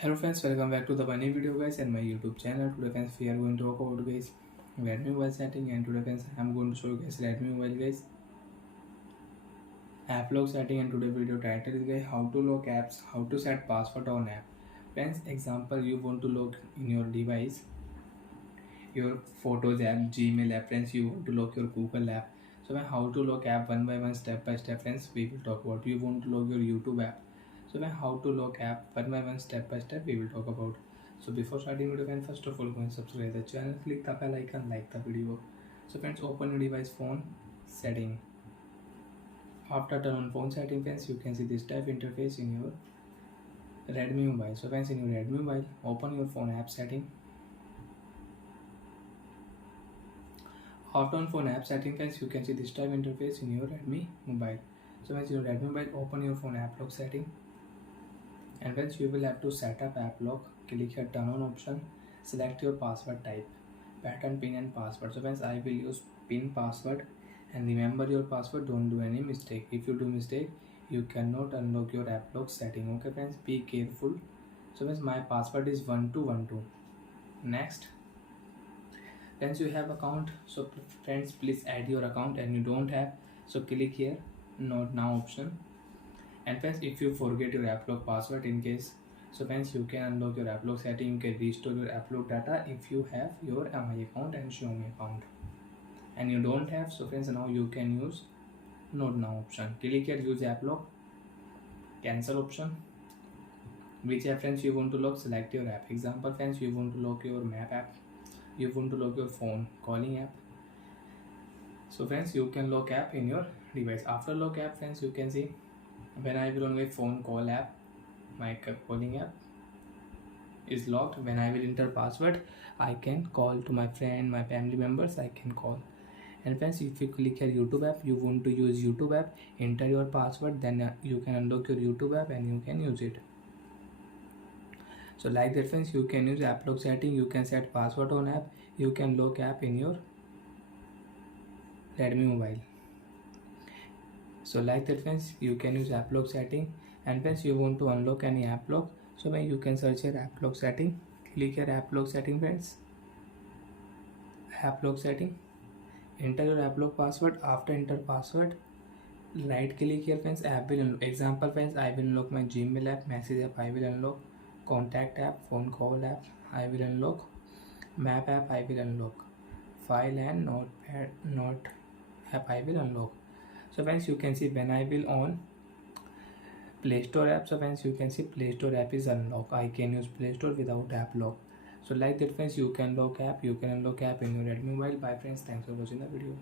Hello friends, welcome back to the funny video guys and my YouTube channel. Today friends we are going to talk about guys Redmi mobile setting, and today friends I am going to show you guys Redmi mobile guys app lock setting. And today video title is guys how to lock apps, how to set password on app. Friends, example, you want to lock in your device your photos app, Gmail app. Friends, you want to lock your Google app. So how to lock app one by one, step by step, friends we will talk about. You want to lock your YouTube app, so how to lock app one by one, step by step we will talk about. So before starting video, friends, first of all go and subscribe the channel, click the bell icon, like the video. So friends, open your device phone setting. After turn on phone setting, friends, you can see this type interface in your Redmi mobile. So friends, in your Redmi mobile, open your phone app setting. After on phone app setting, friends, you can see this type interface in your Redmi mobile. So once your Redmi mobile, open your phone app lock setting, and once you will have to set up app lock, click here turn on option, select your password type, pattern, pin and password. So friends, I will use pin password, and remember your password, don't do any mistake. If you do mistake, you cannot unlock your app lock setting. Okay friends, be careful. So friends, my password is 1212. Next, once you have account, so friends please add your account, and you don't have, so click here not now option. And friends, if you forget your app lock password in case, so friends you can unlock your app lock setting, you can restore your app lock data if you have your Mi account and Xiaomi account. And you don't have, so friends now you can use not now option. Click here use app lock, cancel option. Which app friends you want to lock, select your app. Example friends, you want to lock your map app, you want to lock your phone calling app. So friends, you can lock app in your device. After lock app, friends, you can see when I will on my phone call app, my calling app is locked. When I will enter password, I can call to my friend, my family members, I can call. And friends, if you click here YouTube app, you want to use YouTube app, enter your password, then you can unlock your YouTube app and you can use it. So like that friends, you can use app lock setting, you can set password on app, you can lock app in your Redmi mobile. So like that friends, you can use app lock setting. And friends, you want to unlock any app lock, so when you can search here app lock setting, click here app lock setting friends, app lock setting, enter your app lock password. After enter password, right click here friends, app will unlock. Example friends, I will unlock my Gmail app, message app I will unlock, contact app, phone call app I will unlock, map app I will unlock, file and notepad note app I will unlock. So friends, you can see when I will on Play Store app, so friends you can see Play Store app is unlocked. I can use Play Store without app lock. So like that friends, you can lock app, you can unlock app in your Redmi mobile. Bye friends, thanks for watching the video.